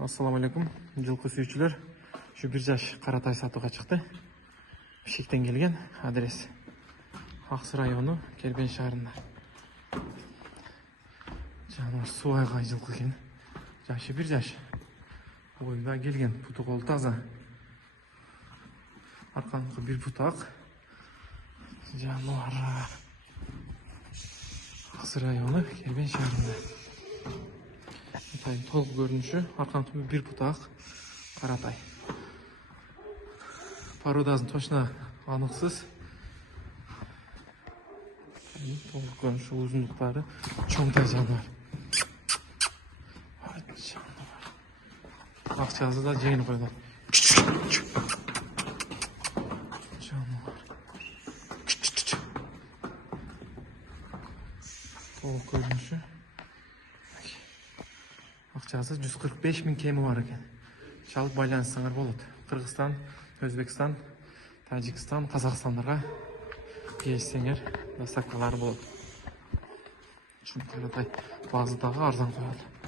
Ассаламу алейкум, жылқы сүйүүчүлөр. Şu bir жаш Каратай сатууга чыкты. Бишкектен келген. Адрес Аксы району, Кербен шаарында. Жаныбар суу айгай жылкы экен. Жашы bir жаш. Оюнда келген, путу кол таза. Арканкы bir путак. Жаныбар Аксы району, Кербен шаарында. Толук көрүнүшү, арканкы bir путак, Каратай. Породасы точно аныксыз. Толук көрүнүшү, узундуктары чоңдай жаныбар. Акчасы да жеңил койгон. Жаныбар. Толук көрүнүшү. Акчасы 145 000 кеми бар экен. Чалып байланышсаңар болот. Кыргызстан, Өзбекстан, Тажикстан, Казакстандарга келсеңер доставкалары болот. Ушул Каратай базадагы арзан коёт.